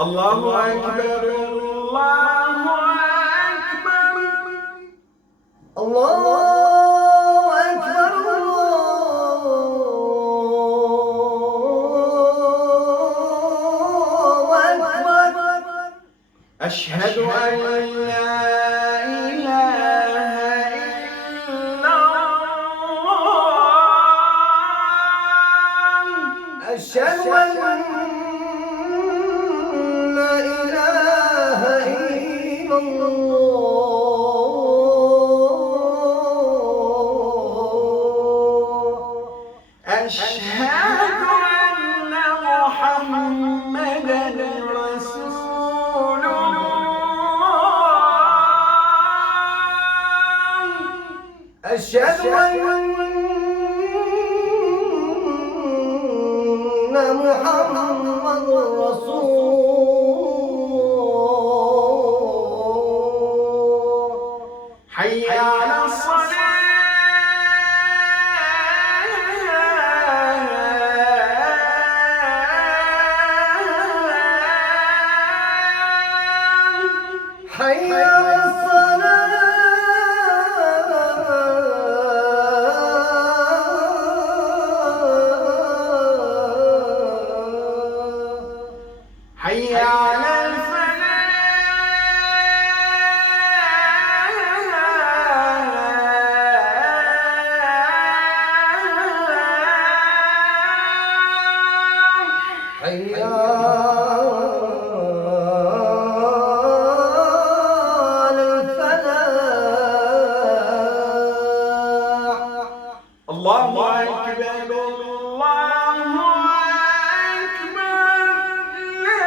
الله أكبر الله أكبر الله أكبر الله أكبر أشهد أن لا إله إلا الله أشهد أن لا إله إلا الله أشهد أن محمدًا رسول الله أشهد أن محمد رسول الله حي على الصلاة حي على الصلاة حي على الفلاح حي على الفلاح الله أكبر الله أكبر لا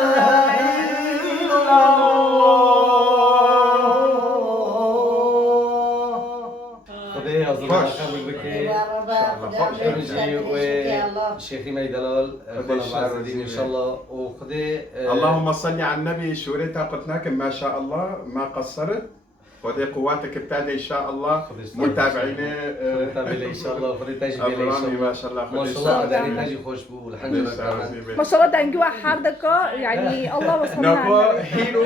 إله إلا الله خدي أظن خوش. أقابل بك خوش. أمجي وشيخي ماي دلال خدي كنا معرضين إن شاء الله وخدي اللهم صل على النبي شوريتها قلت ما شاء الله ما قصرت خذي قواتك بتاعتي ان شاء الله متابعيني متابعين إن شاء الله خدي تاجي بيلي إن شاء ابرامي الله ما شاء الله ما شاء الله داري تاجي خوش بو الحمد لله ما شاء الله دنگو حردك يعني الله وصلنا نكو على هيرو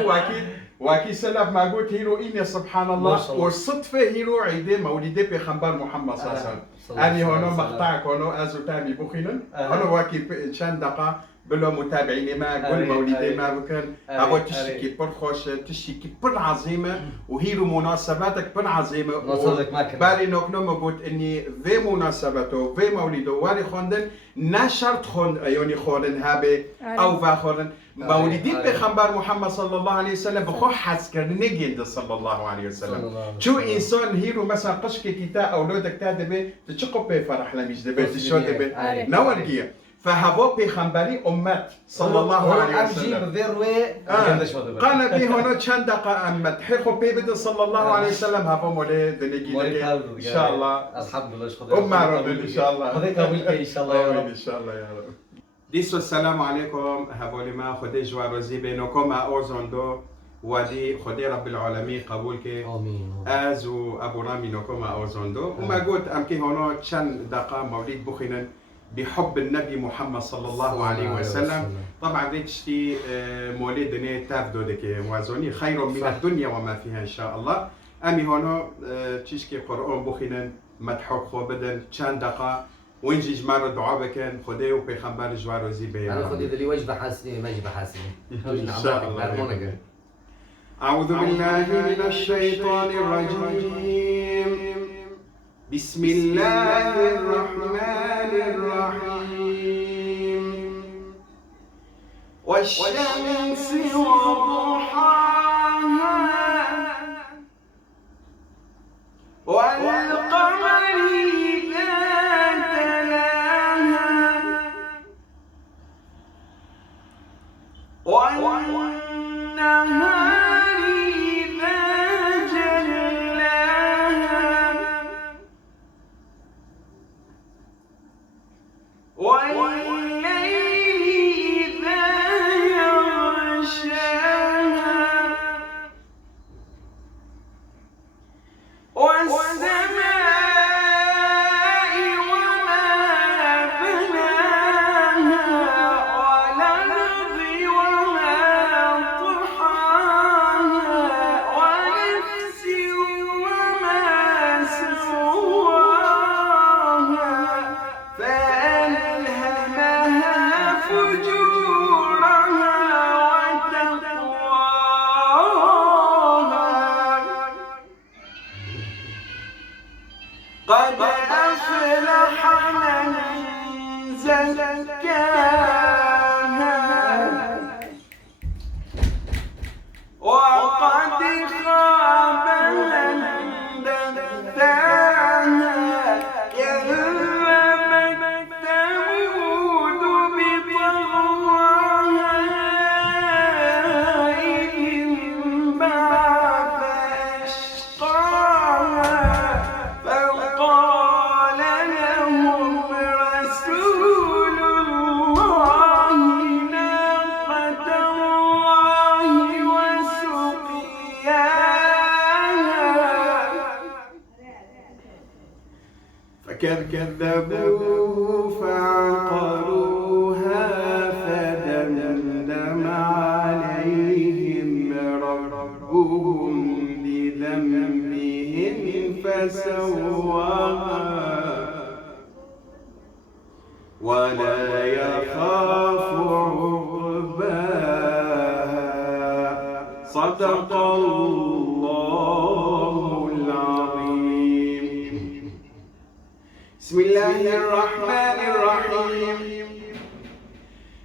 واكيد سلف ما قلت هيرو إني سبحان ما الله شاء الله. والصدفة هيرو عيدي مولدي بخنبر محمد صلى الله عليه وسلم أني هنا مقطعك هنا أزو تامي بخينا هنا واكي شان دقة بلو متابعيني ما قول مولدي ما بكن أبو تشتكي بر خوش تشتكي بر عظيمة وهيرو مناسباتك بر عظيمة نصرك ما كان بالي نوكنو ما قلت إني في مناسبته في مولده واري خوندن نشرت خون يعني خورن هابي أو فاخورن مولدي بخنبر محمد صلى الله عليه وسلم بخو حسكر نجد صلى الله عليه وسلم شو إنسان هيرو مثلا قشك كتا أولادك تادبي تشقو بي فرح لميش دبي تشو دبي نورجيه فهبو بخنبري أمت صلى الله عليه أمجي وسلم بذروة قال بي هنا چند دقة أمت حيخو بي بدن صلى الله عليه وسلم هبو مولي دنيجي إن شاء الله الحمد لله خدي أمة رب إن شاء الله خدي قبولك إن شاء الله يا رب إن شاء الله يا رب ديسو السلام عليكم هبولي ما خدي جوارزي بينكم أوزندو ودي خدي رب العالمين قبولك آمين از و ابو رامي نوكوما اوزوندو وما قلت امكي هنا چند دقة مولد بخنا بحب النبي محمد صلى الله عليه وسلم طبعا ديتشتي مولد ني تافدو ديكي موازوني خير من الدنيا وما فيها ان شاء الله امي هنا تشكي قرآن بخنا مدحوك خو بدن چند دقة وينجي جمار دعاء بكن خدي وبيخنبر جوار وزي بي أنا خدي دلي وجبة حاسني ما جبة حاسني إن شاء الله. الله أعوذ بالله من الشيطان الرجيم بسم الله الرحمن الرحيم والشمس وضحاها والقمر إذا تلاها والنهار إذا جلاها والليل إذا يغشاها والسماء وما بناها أفلح من زكاها وقد خاب من دساها كذبت ثمود بطغواها إذ انبعث أشقاها فقال لهم رسول الله ناقة الله وسقياها فكذبوه فعقروها فدمدم عليهم ربهم بذنبهم فسواها ولا يخاف عقباها صدق الله العظيم. بسم الله الرحمن الرحيم.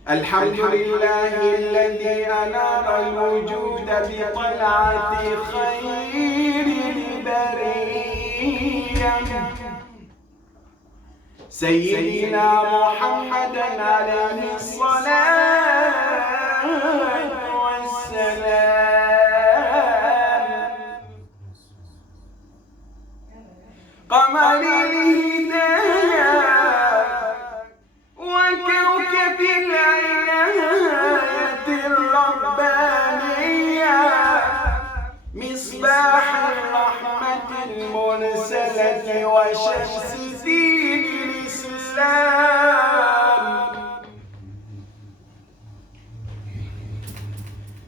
الحمد لله الذي أنار الوجود بطلعة خير البرية سيدنا محمدا عليه الصلاة والسلام قمر الهداية وكوكب العناية الربانية مصباح الرحمة المرسلة وشمس دين الإسلام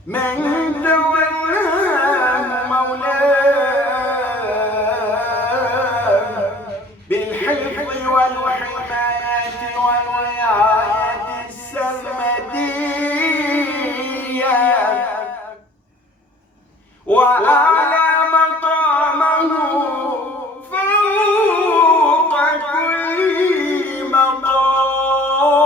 من تولاه مولاه بالحفظ والحماية والرعاية السرمدية وأعلى مقامه فوق كل مقام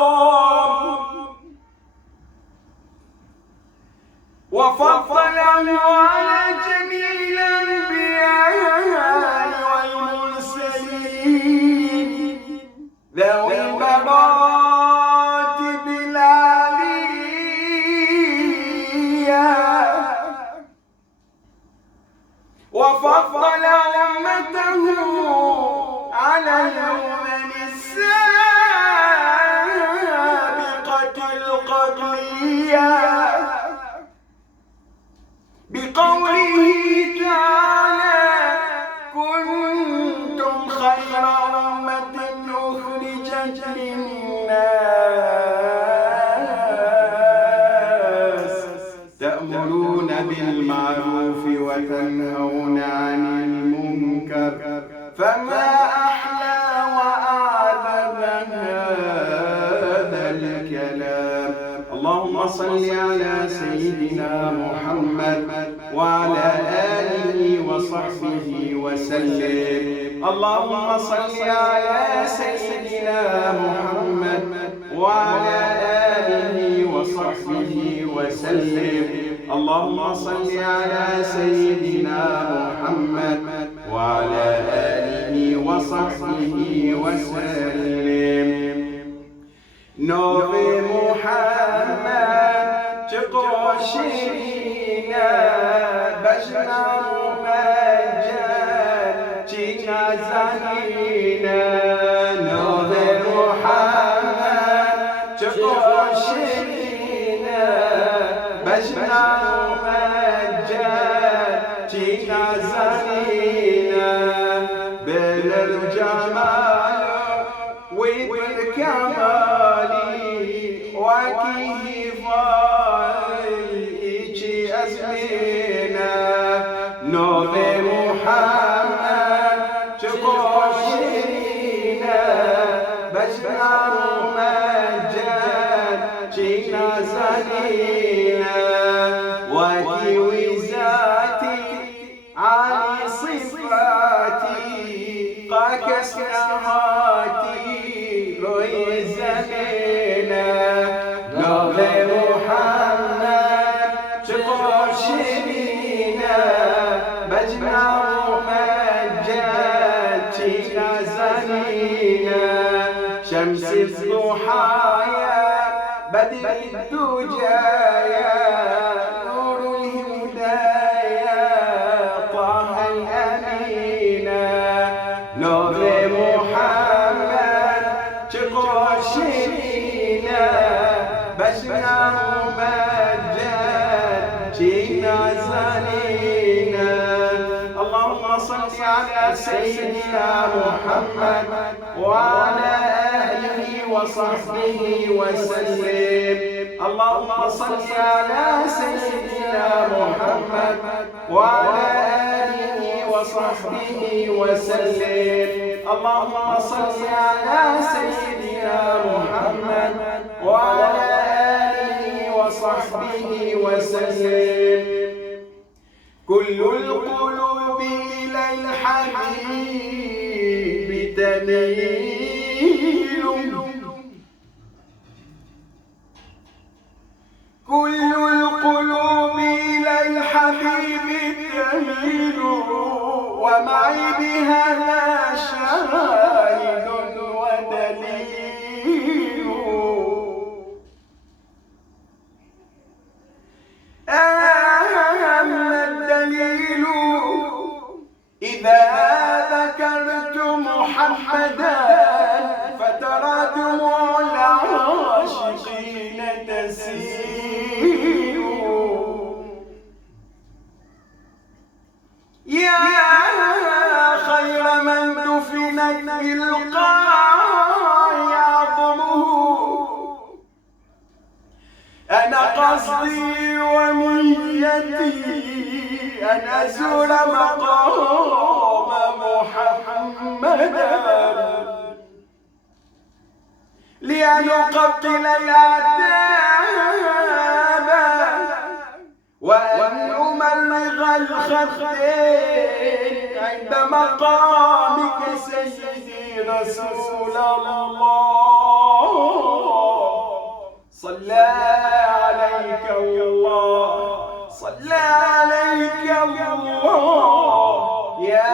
وفضله على جميع الأنبياء والمرسلين ذوي المراتب العليا وفضل أمته على الأمم السابقة القبلية بقوله تعالى كنتم خير أمة أخرجت للناس تأمرون بالمعروف وتنهون عن المنكر فما أحلى وأعذب هذا الكلام. اللهم صل على سيدنا محمد وعلى آله وصحبه وسلم. اللهم صل على سيدنا محمد وعلى آله وصحبه وسلم. اللهم صل على سيدنا محمد وعلى آله وصحبه وسلم. نوبي محمد تقوشينا بجنا ممجد تينا زهينا نوبي محمد تقوشينا بجنا ممجد تينا زهينا بالجمال والكمال وكيف إيجي أزمينا نوبي محمد تقوشينا بجنا ممجد تينا زهينا وكي وزاتي علي صفاتي قاكس نهاتي جنينا نور محمد شقوش بينا بجمع مجدتنا زنينا شمس الضحايا بدر الدجايا نور الهدايا طه الأمينا نور محمد شقوش بينا بجمع مجدتنا زنينا اللهم صل على سيدنا محمد وعلى آله وصحبه وسلم اللهم صل على سيدنا محمد وعلى آله وصحبه وسلم اللهم صل على سيدنا محمد وعلى آله وصحبه وسلم كل القلوب إلى الحبيب تميل كل القلوب إلى الحبيب تميل ومعي بهذا شاهد ودليل أما الدليل إذا ذكرت محمدا فترى دموع العاشقين تسيل يا خير من دفنت بالقاع يعظمه أنا قصدي ونيتي أن أزور مقام محمدا لأن أقبل الأعتاب وأن أملغ الخدين عند مقامك سيدي رسول الله صلى عليك الله صلى عليك الله يا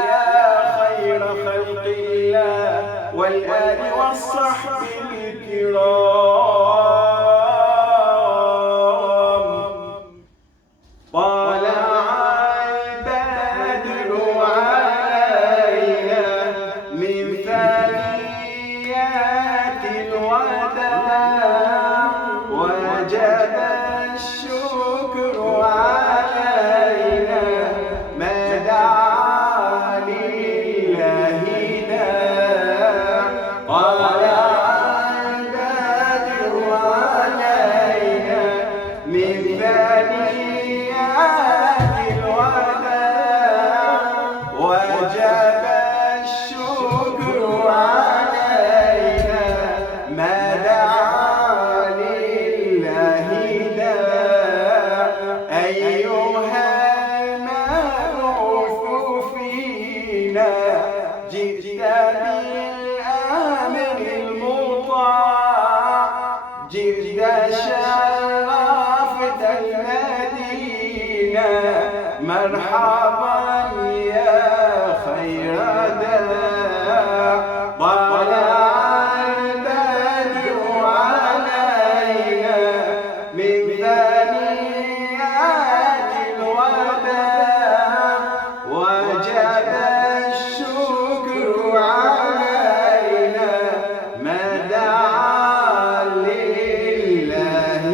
خير خلق الله والآل والصحب الكرام طلع البدر علينا من ثنيات الوداع وجب الشكر علينا ما دعا لله داع طلع البدر علينا من ثنيات الوداع وجب الشكر علينا ما دعا لله داع أيها المبعوث فينا جئت بالأمر المطاع جئت شرفت المدينة مرحبا يا خير داع طلع البدر علينا من ثنيات الوداع وجب الشكر علينا ما دعا لله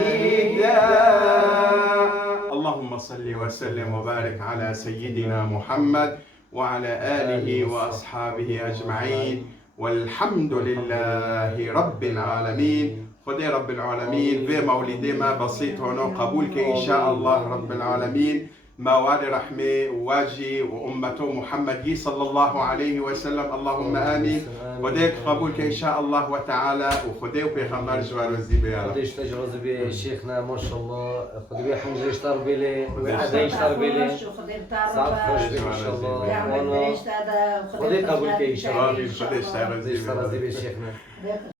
داع اللهم صل وسلم وبارك على سيدنا محمد وعلى آله وأصحابه أجمعين والحمد لله رب العالمين خدي رب العالمين في مولدي ما بسيط هنا قبولك إن شاء الله رب العالمين مواد رحمة واجي وأمته محمد صلى الله عليه وسلم اللهم آمين خديك قبولك إن شاء الله وتعالى وخديك بخمار جوار وزيبي يا رب خديش تجرز بيه شيخنا ما شاء الله خدي حمد يشتر بيلي وعدا يشتر بيلي صعب خوش بك إن شاء الله خدي قبولك إن شاء الله خديش تعرف خديش ترى زي شيخنا